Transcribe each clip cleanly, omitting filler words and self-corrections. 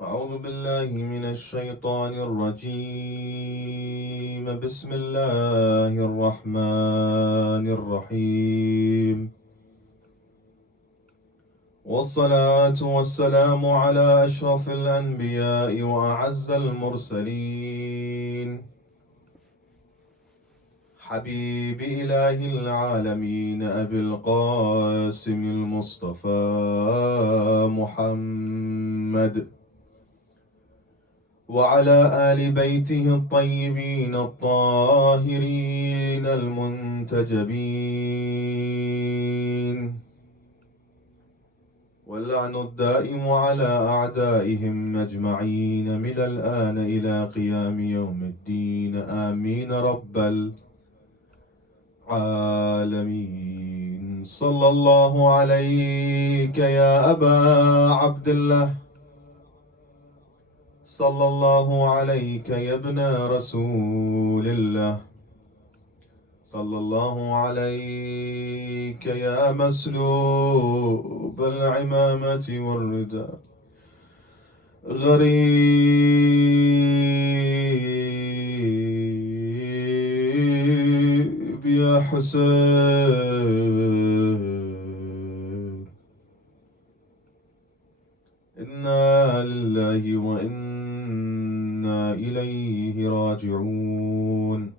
أعوذ بالله من الشيطان الرجيم. بسم الله الرحمن الرحيم. والصلاة والسلام على أشرف الأنبياء وأعز المرسلين حبيب إله العالمين أبي القاسم المصطفى محمد وعلى آل بيته الطيبين الطاهرين المنتجبين، واللعن الدائم على أعدائهم أجمعين من الآن إلى قيام يوم الدين، آمين رب العالمين. صلى الله عليك يا أبا عبد الله، صلى الله عليك يا ابن رسول الله، صلى الله عليك يا مسلوب العمامة والرداء، غريب يا حسين. إنا لله وإنا إليه راجعون.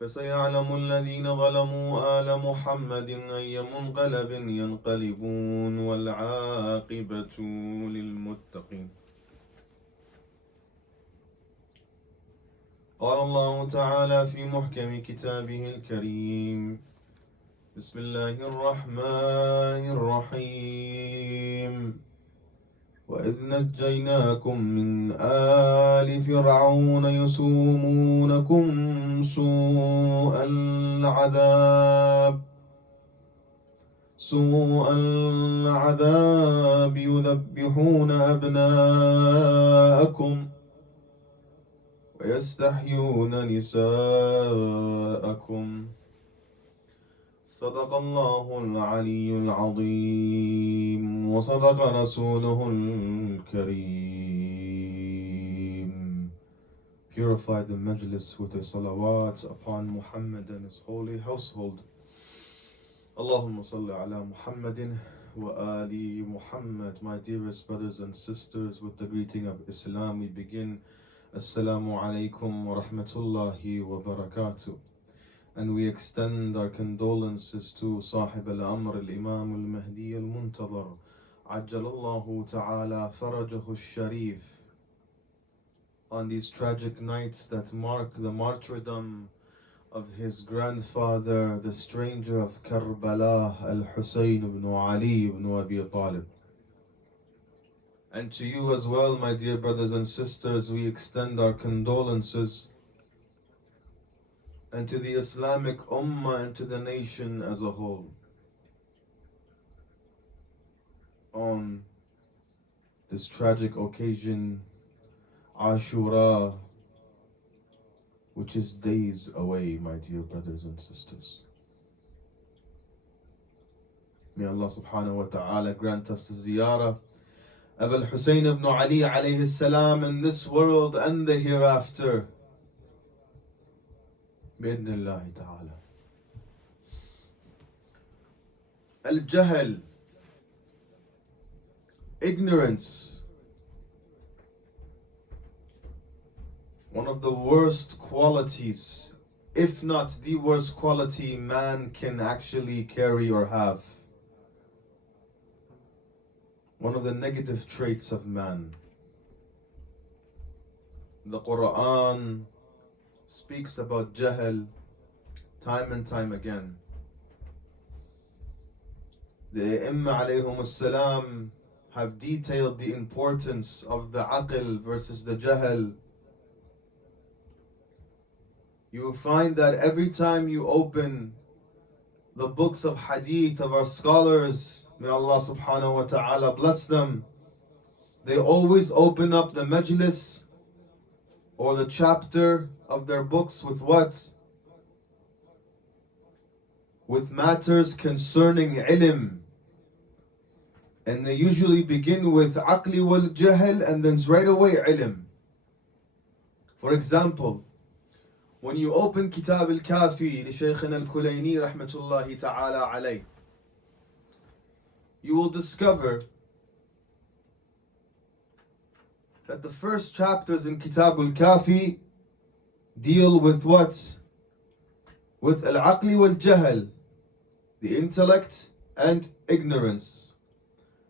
فسيعلم الذين ظلموا آل محمد أي منقلب ينقلبون، والعاقبة للمتقين. قال الله تعالى في محكم كتابه الكريم: بسم الله الرحمن الرحيم. وإذ نجيناكم من آل فرعون يسومونكم سوء العذاب يذبحون أبناءكم ويستحيون نساءكم. صدق الله العلي العظيم وصدق رسوله الكريم. Purify the majlis with a salawat upon Muhammad and his holy household. Allahumma salli ala Muhammadin wa ali Muhammad. My dearest brothers and sisters, with the greeting of Islam we begin. Assalamu Alaykum wa rahmatullahi wa barakatuh. And we extend our condolences to Sahib al-Amr al-Imam al-Mahdi al-Muntadhar, Ajjalallahu ta'ala farajahu al-Sharif, on these tragic nights that mark the martyrdom of his grandfather, the stranger of Karbala, al-Hussain ibn Ali ibn Abi Talib. And to you as well, my dear brothers and sisters, we extend our condolences, and to the Islamic Ummah and to the nation as a whole, on this tragic occasion, Ashura, which is days away, my dear brothers and sisters. May Allah subhanahu wa ta'ala grant us the ziyarah of al-Hussain ibn Ali alayhi salam in this world and the hereafter. بإذن الله تعالى. Al-Jahl, ignorance, one of the worst qualities, if not the worst quality man can actually carry or have. One of the negative traits of man. The Quran speaks about jahl time and time again. The Imam alayhum as-salam have detailed the importance of the aql versus the jahl. You will find that every time you open the books of hadith of our scholars, may Allah subhanahu wa ta'ala bless them, they always open up the majlis or the chapter of their books with what? With matters concerning ilm. And they usually begin with aqli wal jahl and then right away ilm. For example, when you open Kitab al-Kafi li Shaykhina al-Kulayni rahmatullahi ta'ala alayh, you will discover that the first chapters in Kitab al-Kafi deal with what? With al-aqli wal-jahl, the intellect and ignorance.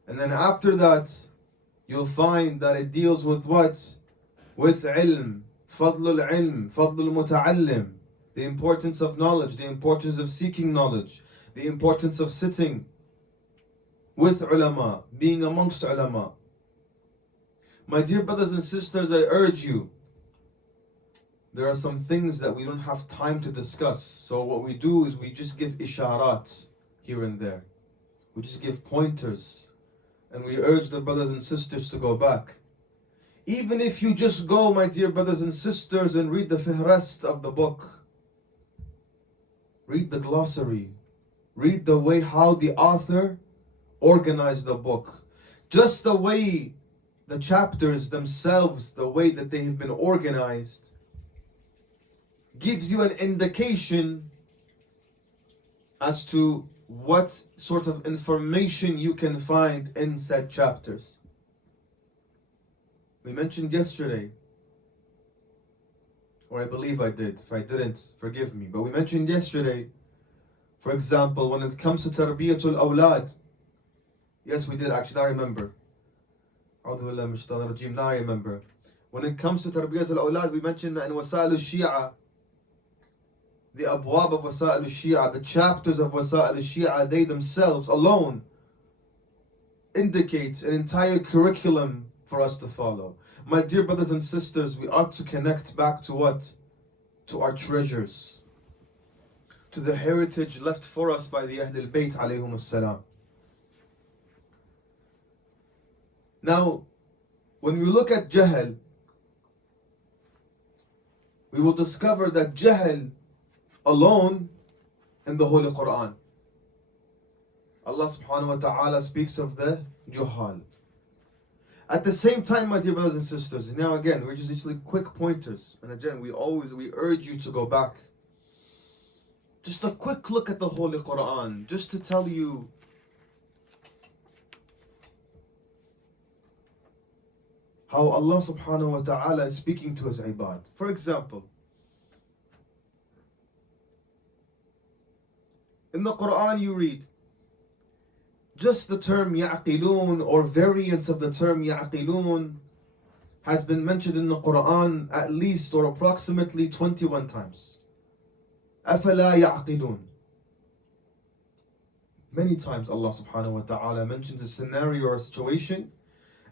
And then after that, you'll find that it deals with what? With ilm, fadl al-ilm, fadl al-muta'allim, the importance of knowledge, the importance of seeking knowledge, the importance of sitting with ulama, being amongst ulama. My dear brothers and sisters, I urge you, there are some things that we don't have time to discuss. So what we do is we just give isharat here and there. We just give pointers. And we urge the brothers and sisters to go back. Even if you just go, my dear brothers and sisters, and read the fihrest of the book. Read the glossary. Read the way how the author organized the book. Just the way the chapters themselves, the way that they have been organized, gives you an indication as to what sort of information you can find in said chapters. We mentioned yesterday, or I believe I did. If I didn't, forgive me. But we mentioned yesterday, for example, when it comes to tarbiyatul awlad. Yes, we did actually, I remember. Now I remember. When it comes to tarbiyatul awlad, we mentioned that in wasa'il al-Shia, the abwab of wasa'il al-Shia, the chapters of wasa'il al-Shia, they themselves alone indicate an entire curriculum for us to follow. My dear brothers and sisters, we ought to connect back to what? To our treasures, to the heritage left for us by the Ahl al-Bayt alayhum as-salam. Now, when we look at jahl, we will discover that jahl alone in the Holy Quran. Allah subhanahu wa ta'ala speaks of the juhal. At the same time, my dear brothers and sisters, now again, we're just literally quick pointers. And again, we urge you to go back. Just a quick look at the Holy Quran, just to tell you how Allah subhanahu wa ta'ala is speaking to His ibad. For example, in the Quran you read, just the term ya'qilun or variants of the term ya'qilun has been mentioned in the Quran at least or approximately 21 times. أَفَلَا يَعْقِلُونَ. Many times Allah subhanahu wa ta'ala mentions a scenario or a situation,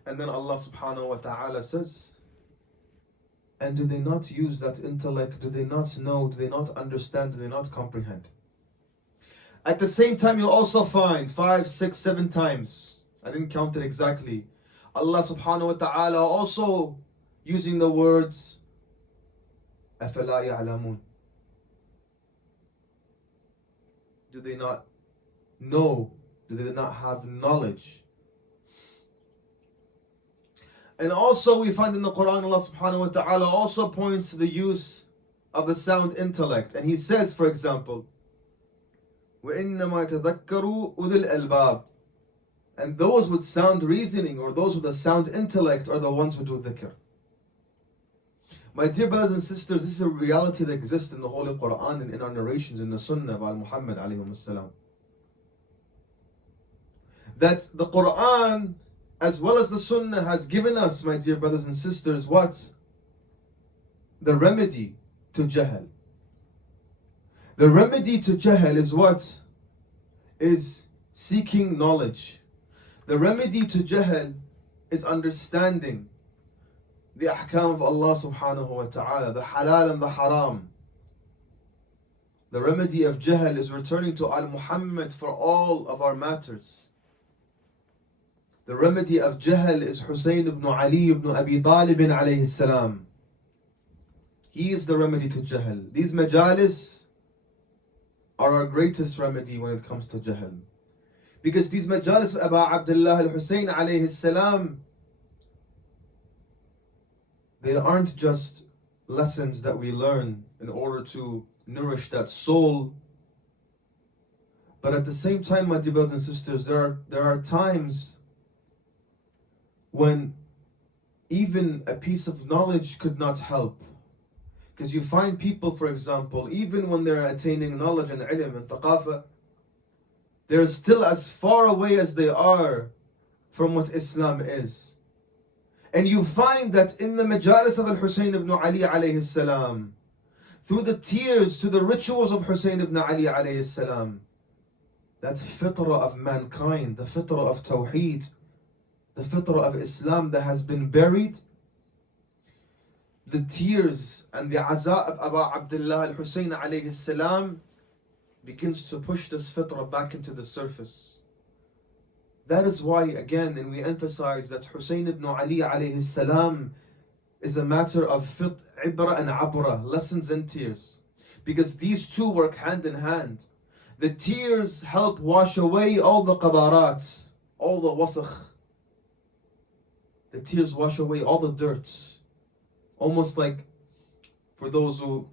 and then Allah subhanahu wa ta'ala says, and do they not use that intellect? Do they not know? Do they not understand? Do they not comprehend? At the same time, you'll also find 5, 6, 7 times, I didn't count it exactly, Allah subhanahu wa ta'ala also using the words أَفَلَا يَعْلَمُونَ. Do they not know? Do they not have knowledge? And also we find in the Quran, Allah subhanahu wa ta'ala also points to the use of the sound intellect. And He says, for example, وَإِنَّمَا يَتَذَكَّرُوا أُولِي الْأَلْبَابِ. And those with sound reasoning or those with a sound intellect are the ones who do dhikr. My dear brothers and sisters, this is a reality that exists in the Holy Quran and in our narrations in the Sunnah of al-Muhammad alayhi as-salam. That the Quran as well as the Sunnah has given us, my dear brothers and sisters, what? The remedy to jahl. The remedy to jahl is what? Is seeking knowledge. The remedy to jahl is understanding the ahkam of Allah subhanahu wa ta'ala, the halal and the haram. The remedy of jahl is returning to al-Muhammad for all of our matters. The remedy of jahl is Hussain ibn Ali ibn Abi Talib alayhi salam. He is the remedy to jahl. These Majālīs are our greatest remedy when it comes to jahl. Because these Majālīs of Aba Abdullah al-Hussain alayhi salam, they aren't just lessons that we learn in order to nourish that soul. But at the same time, my dear brothers and sisters, there are times when even a piece of knowledge could not help. Because you find people, for example, even when they're attaining knowledge and ilm and thaqafa, they're still as far away as they are from what Islam is. And you find that in the Majālīs of al-Hussain ibn Ali alayhi salam, through the tears, to the rituals of Hussain ibn Ali alayhi salam, that fitrah of mankind, the fitrah of Tawheed, the fitrah of Islam that has been buried, the tears and the aza of Aba Abdullah al-Hussain alayhi salam begins to push this fitrah back into the surface. That is why, again, and we emphasize that Hussain ibn Ali alayhi salam is a matter of ibrah and abrah, lessons and tears. Because these two work hand in hand. The tears help wash away all the qadarat, all the wasakh. The tears wash away all the dirt. Almost like for those who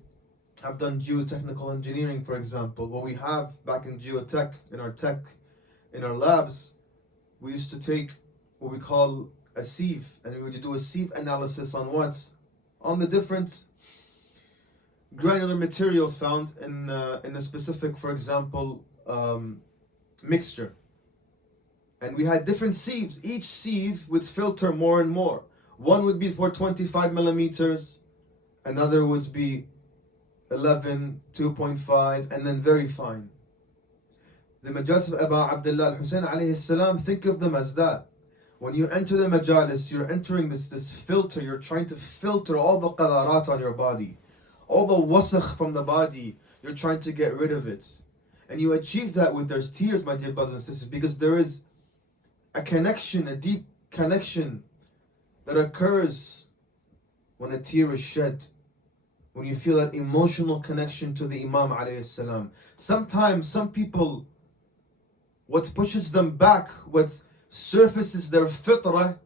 have done geotechnical engineering, for example, what we have back in geotech, in our labs, we used to take what we call a sieve, and we would do a sieve analysis on what? On the different granular materials found in a specific, for example, mixture. And we had different sieves. Each sieve would filter more and more. One would be for 25 millimeters, another would be 11, 2.5, and then very fine. The Majālīs of Aba Abdullah al-Hussain alayhi salam, think of them as that. When you enter the Majālīs, you're entering this filter, you're trying to filter all the qadarat on your body. All the wasakh from the body, you're trying to get rid of it. And you achieve that with their tears, my dear brothers and sisters, because there is a connection, a deep connection that occurs when a tear is shed. When you feel that emotional connection to the Imam alayhi salam. Sometimes some people, what pushes them back, what surfaces their fitrah,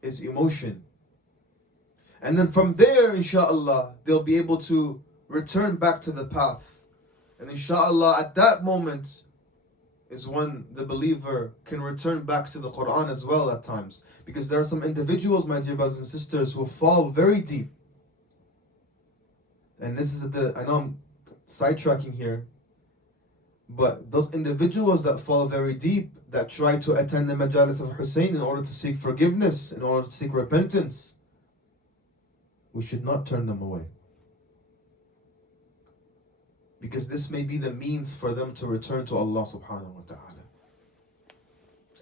is emotion. And then from there, inshaAllah, they'll be able to return back to the path. And inshaAllah, at that moment is when the believer can return back to the Quran as well at times. Because there are some individuals, my dear brothers and sisters, who fall very deep. And this is I know I'm sidetracking here, but those individuals that fall very deep, that try to attend the Majālīs of Hussain in order to seek forgiveness, in order to seek repentance, we should not turn them away. Because this may be the means for them to return to Allah subhanahu wa ta'ala.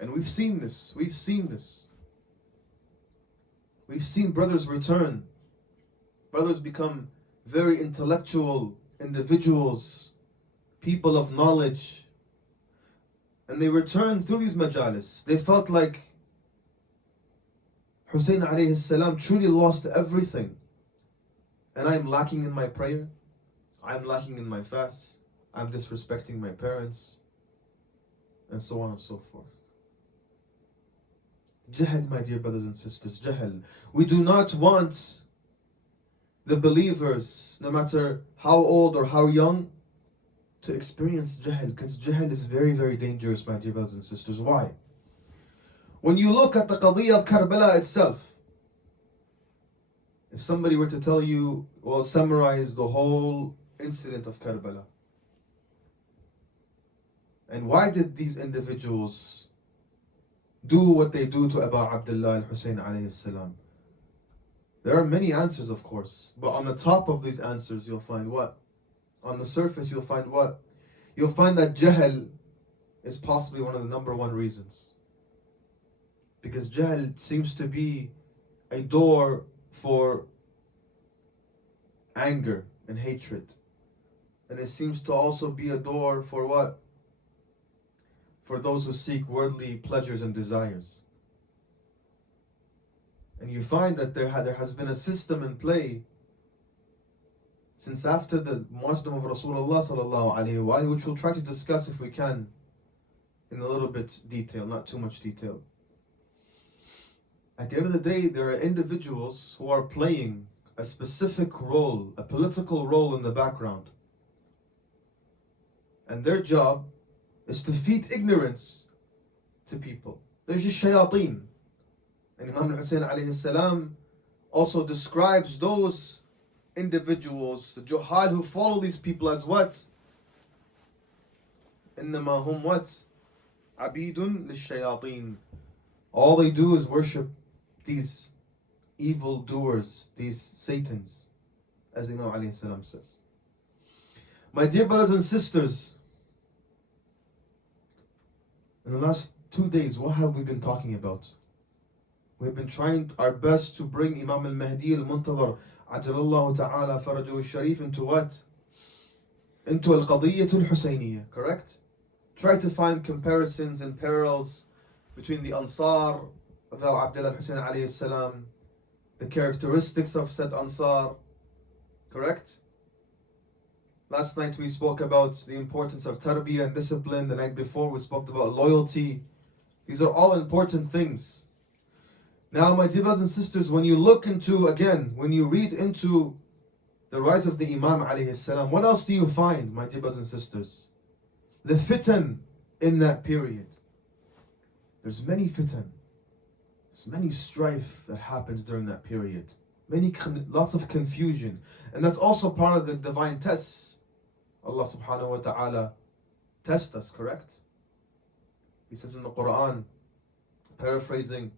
And we've seen this. We've seen brothers return. Brothers become very intellectual individuals, people of knowledge. And they return through these Majālīs. They felt like Hussain alayhi salam truly lost everything. And I'm lacking in my prayer. I'm lacking in my fast. I'm disrespecting my parents. And so on and so forth. Jahl, my dear brothers and sisters, jahl. We do not want the believers, no matter how old or how young, to experience jahl. Because jahl is very, very dangerous, my dear brothers and sisters. Why? When you look at the qadiyah of Karbala itself, if somebody were to tell you, well, summarize the whole incident of Karbala, and why did these individuals do what they do to Aba Abdullah al-Hussain alayhi salam? There are many answers, of course, but on the top of these answers you'll find what? On the surface you'll find what? You'll find that jahl is possibly one of the number one reasons. Because jahl seems to be a door for anger and hatred. And it seems to also be a door for what? For those who seek worldly pleasures and desires. And you find that there has been a system in play since after the martyrdom of Rasulullah sallallahu alaihi wasallam, which we'll try to discuss if we can in a little bit detail, not too much detail. At the end of the day, there are individuals who are playing a specific role, a political role in the background. And their job is to feed ignorance to people. They're just shayateen. And Imam Hussain alayhi salam also describes those individuals, the juhal who follow these people, as what? إِنَّمَا هُمْ what? عَبِيدٌ لِلشَّيَاطِينَ. All they do is worship these evil doers, these Satans, as Imam alayhi salam says. My dear brothers and sisters, in the last 2 days, what have we been talking about? We've been trying our best to bring Imam al-Mahdi al-Muntadhar Ajalallahu ta'ala farajahu al-Sharif into what? Into al-Qadiyyah al-Husayniyah, correct? Try to find comparisons and parallels between the Ansar of Abdullah al-Hussein alayhi salam, the characteristics of said Ansar, correct? Last night we spoke about the importance of tarbiyah and discipline. The night before we spoke about loyalty. These are all important things. Now, my dear brothers and sisters, when you look into, again, when you read into the rise of the Imam alayhi salam, what else do you find, my dear brothers and sisters? The fitan in that period. There's many fitan. There's many strife that happens during that period. Lots of confusion. And that's also part of the divine tests. Allah subhanahu wa ta'ala tests us, correct? He says in the Quran, paraphrasing,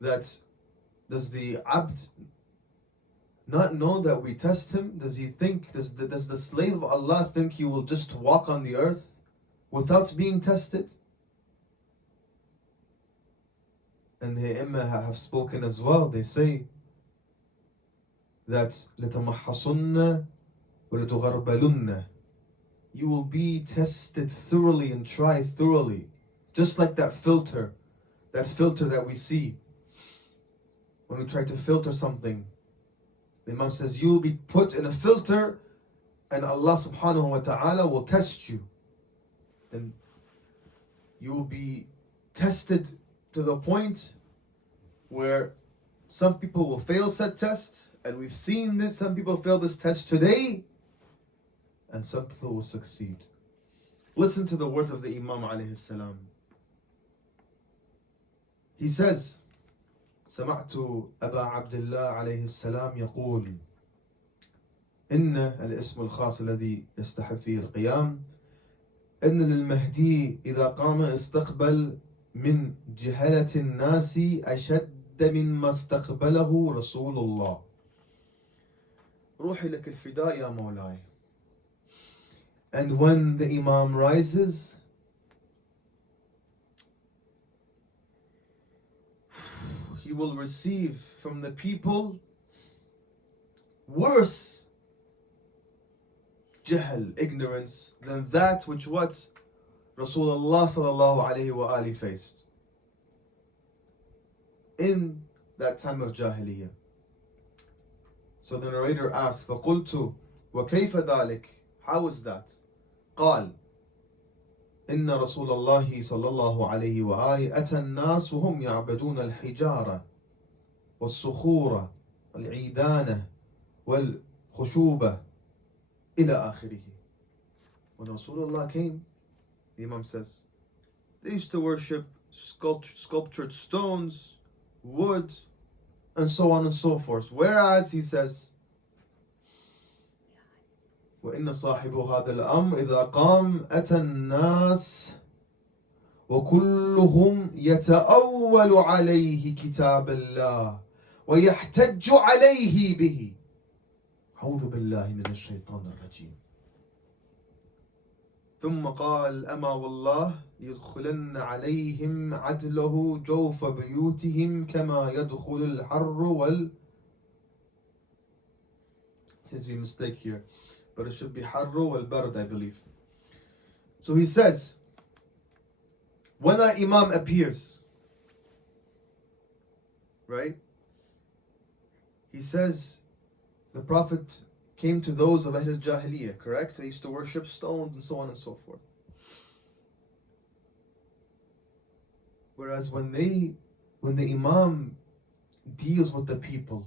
that does the abd not know that we test him? Does he think, does the slave of Allah think he will just walk on the earth without being tested? And the Imam have spoken as well. They say that لَتَمَحَّصُنَّ وَلَتُغَرْبَلُنَّ. You will be tested thoroughly and tried thoroughly. Just like that filter that we see when we try to filter something. The Imam says you will be put in a filter and Allah subhanahu wa ta'ala will test you. And you will be tested to the point where some people will fail said test, and we've seen this, some people fail this test today, and some people will succeed. Listen to the words of the Imam alayhi salam. He says, سمعت أبا عبد الله عليه السلام يقول إن الاسم الخاص الذي يستحب فيه القيام إن للمهدي إذا قام استقبل من جهلة الناس أشد مما استقبله رسول الله. روحي لك الفداء يا مولاي. And when the Imam rises, he will receive from the people worse jahl, ignorance, than that which what Rasulullah sallallahu alayhi wa ali faced in that time of Jahiliyyah. So the narrator asked, فَقُلْتُ وَكَيْفَ ذَلِكَ? How is that? قال إن رسول الله صلى الله عليه وآله أتى الناس وهم يعبدون الحجارة والصخور والعيدانة والخشوبة إلى آخره. When Rasulullah came, the Imam says, they used to worship sculptured stones, wood, and so on and so forth. Whereas he says, وإن صاحب هذا الأمر إذا قام أتى الناس وكلهم يتأول عليه كتاب الله ويحتج عليه به. أعوذ بالله من الشيطان الرجيم. ثم قال أما والله يدخلن عليهم عدله جوف بيوتهم كما يدخل الحر وال. Seems to be a mistake here, but it should be harru wal bard, I believe. So he says, when our Imam appears, right? He says, the Prophet came to those of Ahl al-Jahiliyyah, correct? They used to worship stones and so on and so forth. Whereas when the Imam deals with the people,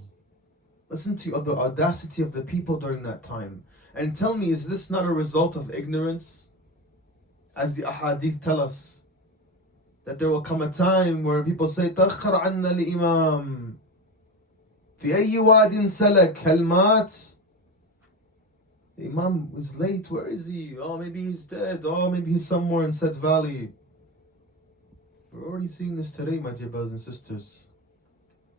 listen to the audacity of the people during that time. And tell me, is this not a result of ignorance? As the ahadith tell us, that there will come a time where people say, تأخر عنا الإمام في أي واد سلك هل مات? The Imam is late, where is he? Oh, maybe he's dead. Oh, maybe he's somewhere in Sad Valley. We're already seeing this today, my dear brothers and sisters.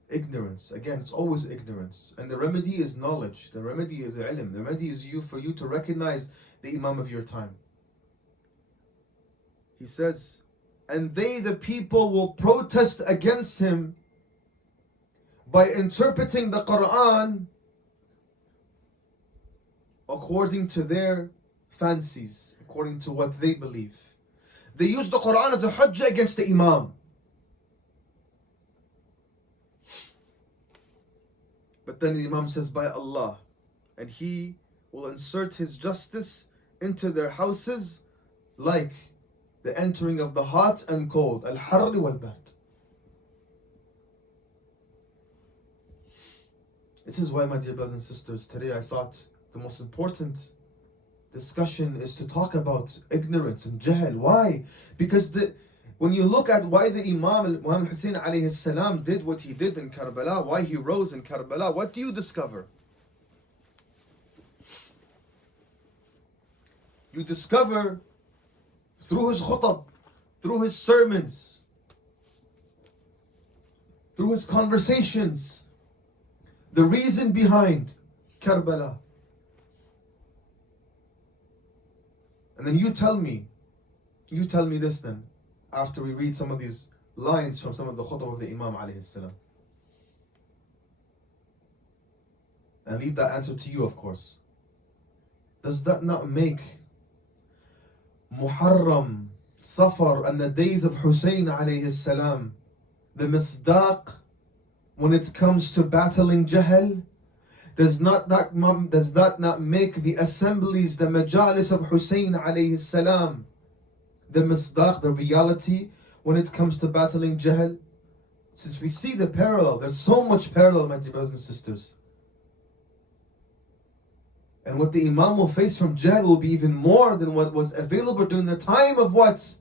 Ignorance. Again, it's always ignorance. And the remedy is knowledge. The remedy is ilm. The remedy is for you to recognize the Imam of your time. He says, and they, the people, will protest against him by interpreting the Quran according to their fancies, according to what they believe. They use the Quran as a hujjah against the Imam. But then the Imam says, by Allah, and He will insert His justice into their houses like the entering of the hot and cold, al-harr wal-bard. This is why, my dear brothers and sisters, today I thought the most important discussion is to talk about ignorance and jahl. Why? Because when you look at why the Imam Hussain alayhi salam did what he did in Karbala, why he rose in Karbala, what do you discover? You discover through his khutab, through his sermons, through his conversations, the reason behind Karbala. And then you tell me this then, after we read some of these lines from some of the khutbah of the Imam alayhi salam. And leave that answer to you, of course. Does that not make Muharram, Safar, and the days of Hussain alayhi salam the misdaq when it comes to battling jahl? Does that not make the assemblies, the Majālīs of Hussain alayhi salam the misdaq, the reality when it comes to battling jahl? Since we see the parallel, there's so much parallel, my dear brothers and sisters. And what the Imam will face from jahl will be even more than what was available during the time of what?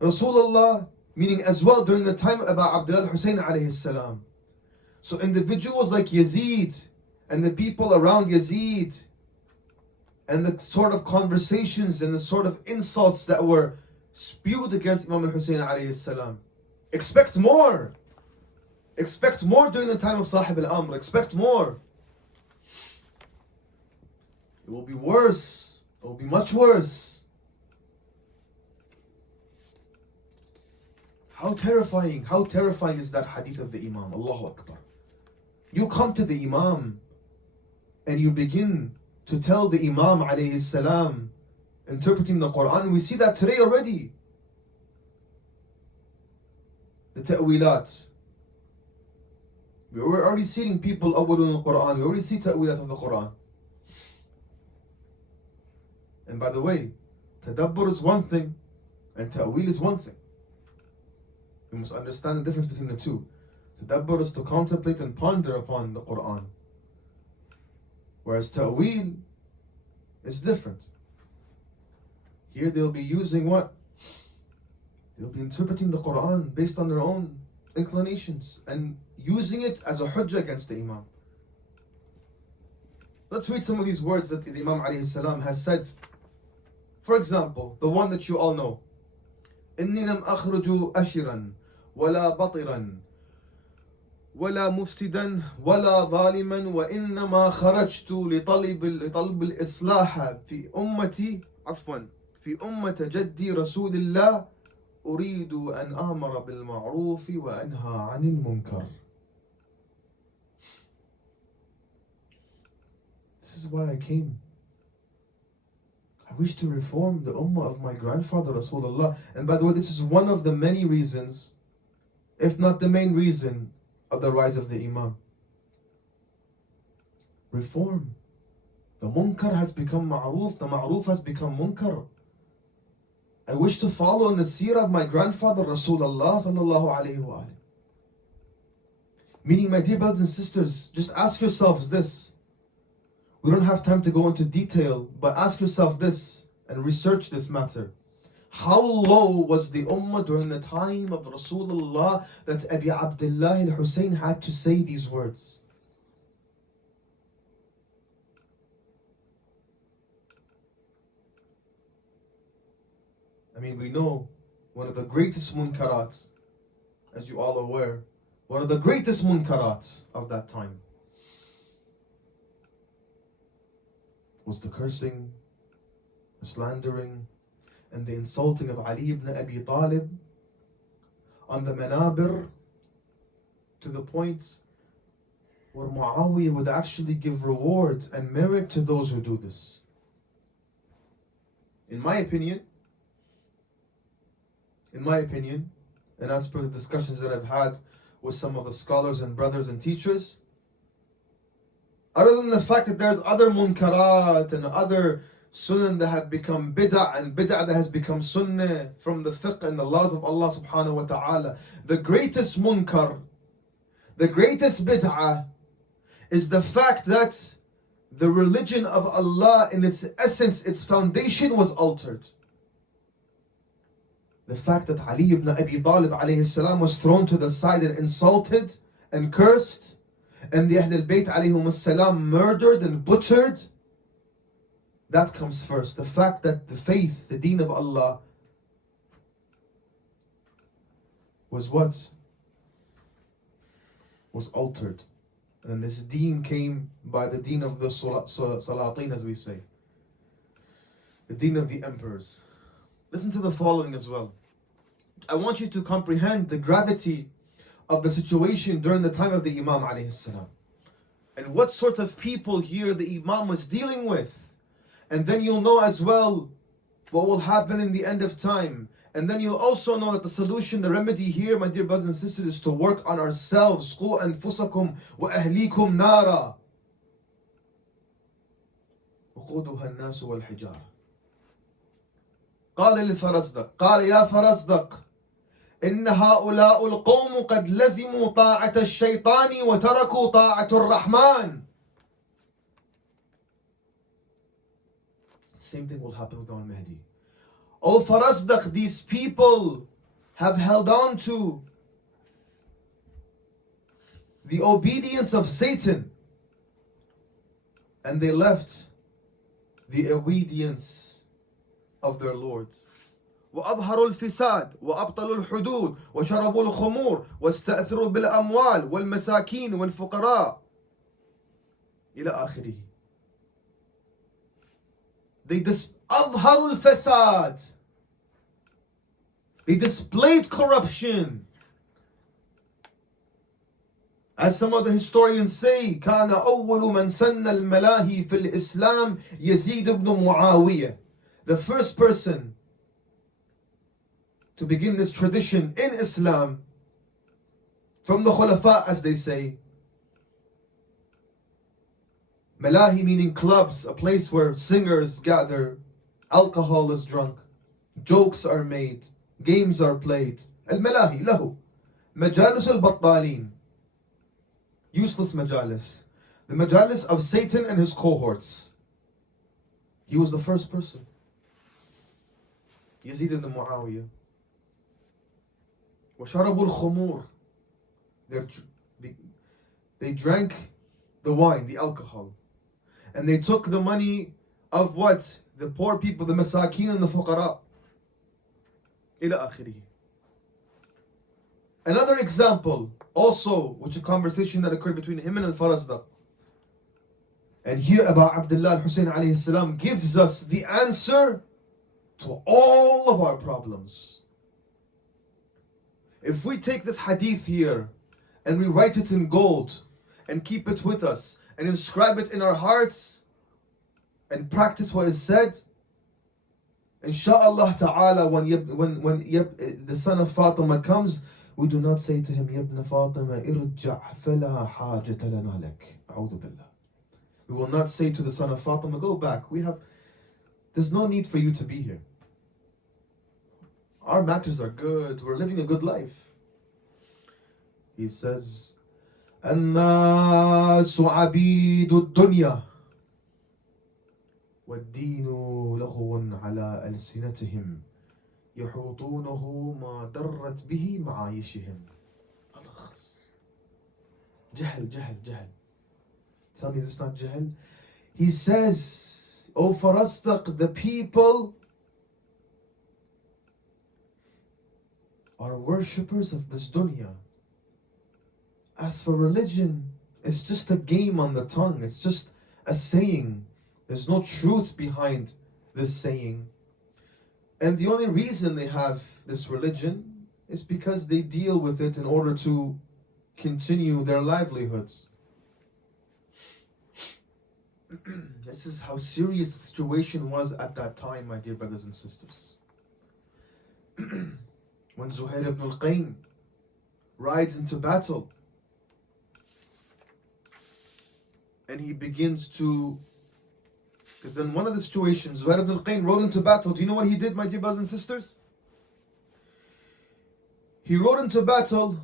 Rasulullah, meaning as well during the time of Abdullah Hussain alayhi salam. So individuals like Yazid and the people around Yazid and the sort of conversations and the sort of insults that were spewed against Imam Hussain alayhi salam. Expect more. Expect more during the time of Sahib al-Amr. Expect more. It will be worse. It will be much worse. How terrifying is that hadith of the Imam? Allahu Akbar. You come to the Imam and you begin to tell the Imam alayhi salam, interpreting the Quran. We see that today already. The ta'wilat. We're already seeing people awwalun al-Quran. We already see ta'wilat of the Quran. And by the way, tadabbur is one thing and ta'wil is one thing. We must understand the difference between the two. Tadabbur is to contemplate and ponder upon the Quran. Whereas ta'wil is different. Here they'll be using what? They'll be interpreting the Quran based on their own inclinations and using it as a hujjah against the Imam. Let's read some of these words that the Imam alayhi salam has said. For example, the one that you all know. إني لم أخرج أشرا ولا بطرا ولا مفسدا ولا ظالما وإنما خرجت لطلب الإصلاح في أمة جدي رسول الله أريد أن آمر بالمعروف وأنهى عن المنكر. This is why I came. I wish to reform the ummah of my grandfather Rasulullah. And by the way, this is one of the many reasons, if not the main reason, of the rise of the Imam. Reform. The munkar has become ma'roof, the ma'roof has become munkar. I wish to follow in the seerah of my grandfather Rasulullah sallallahu alayhi wa alayhi. Meaning, my dear brothers and sisters, just ask yourselves this. We don't have time to go into detail, but ask yourself this and research this matter. How low was the ummah during the time of Rasulullah that Abi Abdullah al-Hussain had to say these words? I mean, we know one of the greatest munkarat, as you all are aware, one of the greatest munkarat of that time was the cursing, the slandering, and the insulting of Ali ibn Abi Talib on the manabir, to the point where Muawiyah would actually give reward and merit to those who do this. In my opinion, and as per the discussions that I've had with some of the scholars and brothers and teachers, other than the fact that there's other munkarat and other sunnah that have become bid'ah and bid'ah that has become sunnah from the fiqh and the laws of Allah subhanahu wa ta'ala, the greatest munkar, the greatest bid'ah is the fact that the religion of Allah in its essence, its foundation was altered. The fact that Ali ibn Abi Talib alayhi salam was thrown to the side and insulted and cursed, and the Ahlul Bayt alayhum salam murdered and butchered, that comes first. The fact that the faith, the deen of Allah, was what? Was altered. And this deen came by the deen of the Salatin, as we say. The deen of the emperors. Listen to the following as well. I want you to comprehend the gravity of the situation during the time of the Imam alayhi salam, and what sort of people here the Imam was dealing with. And then you'll know as well what will happen in the end of time. And then you'll also know that the solution, the remedy here, my dear brothers and sisters, is to work on ourselves. قُوا أَنفُسَكُمْ وَأَهْلِيكُمْ نَارًا وَقُودُهَا النَّاسُ وَالْحِجَارَةُ. قال للفرزدق قال يا فرزدق إن هؤلاء القوم قد لزموا طاعة الشيطان وتركوا طاعة الرحمن. Same thing will happen with Imam Mahdi. O Farasdaq, these people have held on to the obedience of Satan, and they left the obedience of their Lord. وأظهروا الفساد وأبطلوا الحدود وشربوا الخمور واستأثروا بالأموال والمساكين والفقراء إلى آخره. They أظهروا الفساد. They displayed corruption. As some of the historians say, كان أول من سن الملاهي في الإسلام يزيد بن معاوية. The first person to begin this tradition in Islam from the Khulafa, as they say. Malahi meaning clubs, a place where singers gather, alcohol is drunk, jokes are made, games are played. Al-Malahi, lahu. Majālīs al-Baṭṭālīn. Useless Majālis. The Majālis of Satan and his cohorts. He was the first person. Yazid ibn Muawiyah. وَشَرَبُوا الْخُمُورِ. They drank the wine, the alcohol. And they took the money of what? The poor people, the masakin and the fuqara. إلى آخره. Another example, also, which a conversation that occurred between him and al-Farasdaq. And here Abu Abdullah al-Hussain alayhi salam gives us the answer to all of our problems. If we take this hadith here and we write it in gold and keep it with us and inscribe it in our hearts and practice what is said, Insha'Allah ta'ala, when the son of Fatima comes, we do not say to him, Yabna Fatima, irja' fala hajata lana lak. A'udhu billah. We will not say to the son of Fatima, go back. There's no need for you to be here. Our matters are good. We're living a good life. He says, الناس عبيد الدنيا والدين لغو على ألسنتهم يحوطونه ما درت به معايشهم. جهل. Tell me this is not jahl. He says, O Farastaq, the people are worshippers of this dunya. As for religion, it's just a game on the tongue. It's just a saying. There's no truth behind this saying. And the only reason they have this religion is because they deal with it in order to continue their livelihoods. This is how serious the situation was at that time, my dear brothers and sisters. When Zuhair ibn al-Qayn rides into battle and he begins to, because then one of the situations, Zuhair ibn al-Qayn rode into battle. Do you know what he did, my dear brothers and sisters? He rode into battle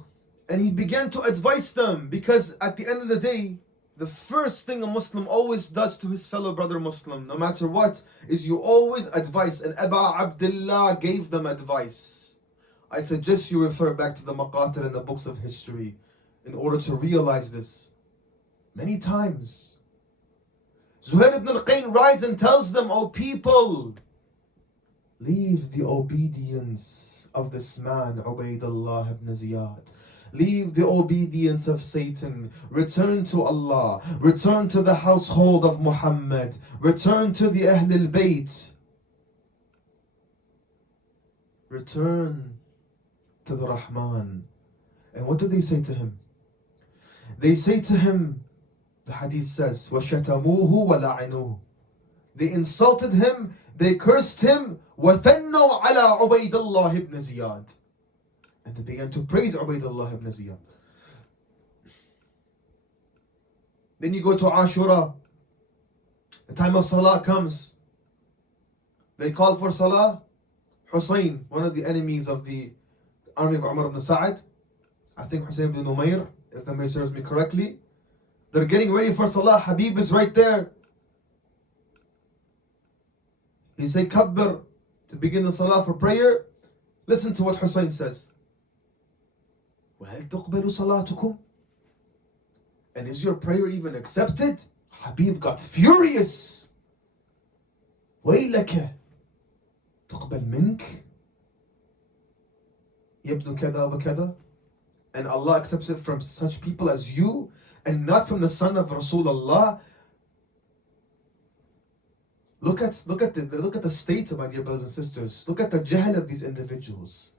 and he began to advise them, because at the end of the day, the first thing a Muslim always does to his fellow brother Muslim, no matter what, is you always advise. And Aba Abdullah gave them advice. I suggest you refer back to the maqatir and the books of history in order to realize this. Many times, Zuhair ibn al-Qayn rides and tells them, O people, leave the obedience of this man, Ubaydullah ibn Ziyad. Leave the obedience of Satan. Return to Allah. Return to the household of Muhammad. Return to the Ahl al-Bayt. Return to the Rahman. And what do they say to him? They say to him, the hadith says, وَشَتَمُوهُ وَلَعِنُوهُ. They insulted him, they cursed him, وَثَنُّوا عَلَى عُبَيْدَ اللَّهِ ibn Ziyad. And they began to praise Ubaydullah ibn Ziyad. Then you go to Ashura. The time of Salah comes. They call for Salah. Hussain, one of the enemies of the army of Umar ibn Sa'ad, I think Hussain ibn Umayr, if memory serves me correctly, they're getting ready for Salah. Habib is right there. He said, Kabbar, to begin the Salah for prayer. Listen to what Hussain says. وَهَلْ تُقْبَلُ صَلَاتُكُمْ? And is your prayer even accepted? Habib got furious. وَيْلَكَ تُقْبَلْ مِنْكَ يَبْنُ كَذَا وَكَذَا. And Allah accepts it from such people as you and not from the son of Rasulullah. Look at the state of my dear brothers and sisters. Look at the jahl of these individuals.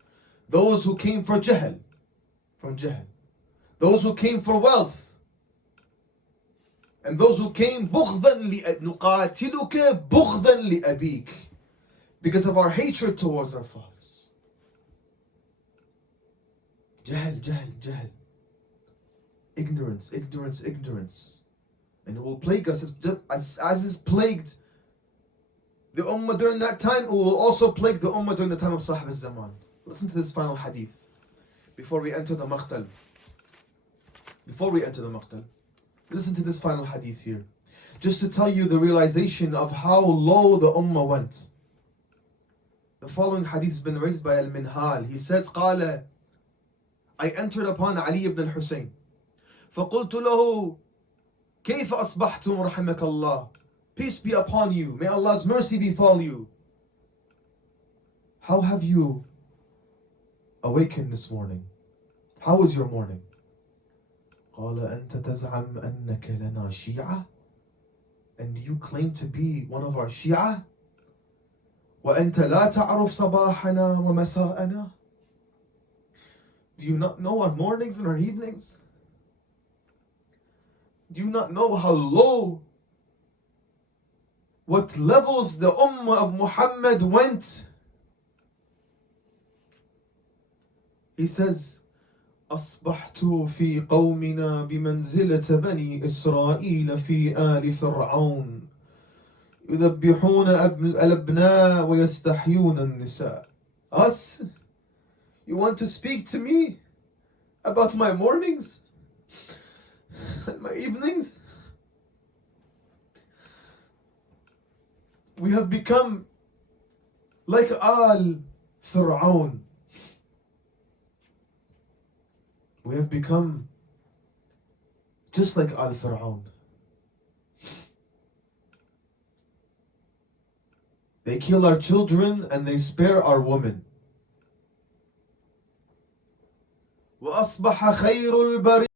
Those who came for jahl, from jahl. Those who came for wealth. And those who came بُغْضًا نُقَاتِلُكَ بُغْضًا لِأَبِيكَ, because of our hatred towards our fathers. Jahl. Ignorance. And it will plague us as is plagued the Ummah during that time. It will also plague the Ummah during the time of Sahib al-Zaman. Listen to this final hadith before we enter the maqtal. Listen to this final hadith here, just to tell you the realization of how low the Ummah went. The following hadith has been raised by al-Minhal. He says, قال, I entered upon Ali ibn al-Hussain. فَقُلْتُ لَهُ كَيْفَ أَصْبَحْتُمْ رَحِمَكَ اللَّهِ. Peace be upon you. May Allah's mercy befall you. How have you awakened this morning? How was your morning? قال أنت تزعم أنك لنا شيعة. And you claim to be one of our Shia? وأنت لا تعرف صباحنا ومساءنا. Do you not know our mornings and our evenings? Do you not know how low, what levels the Ummah of Muhammad went? He says, أصبحت في قومنا بمنزلة بني إسرائيل في آل فرعون يذبحون الأبناء ويستحيون النساء. Us? You want to speak to me about my mornings and my evenings? We have become like al-Fir'aun. We have become just like al-Fir'aun. They kill our children and they spare our women. وَأَصْبَحَ خَيْرُ الْبَرِيَّةِ